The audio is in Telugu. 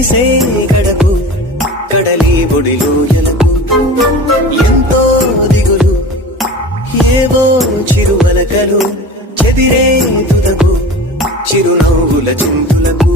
మెరిసే గడకు కడలి బొడిలోయలకు ఎంతో దిగులు ఏవో చిరుమలకలు చెదిరే తుదకు చిరునవ్వుల చింతులకు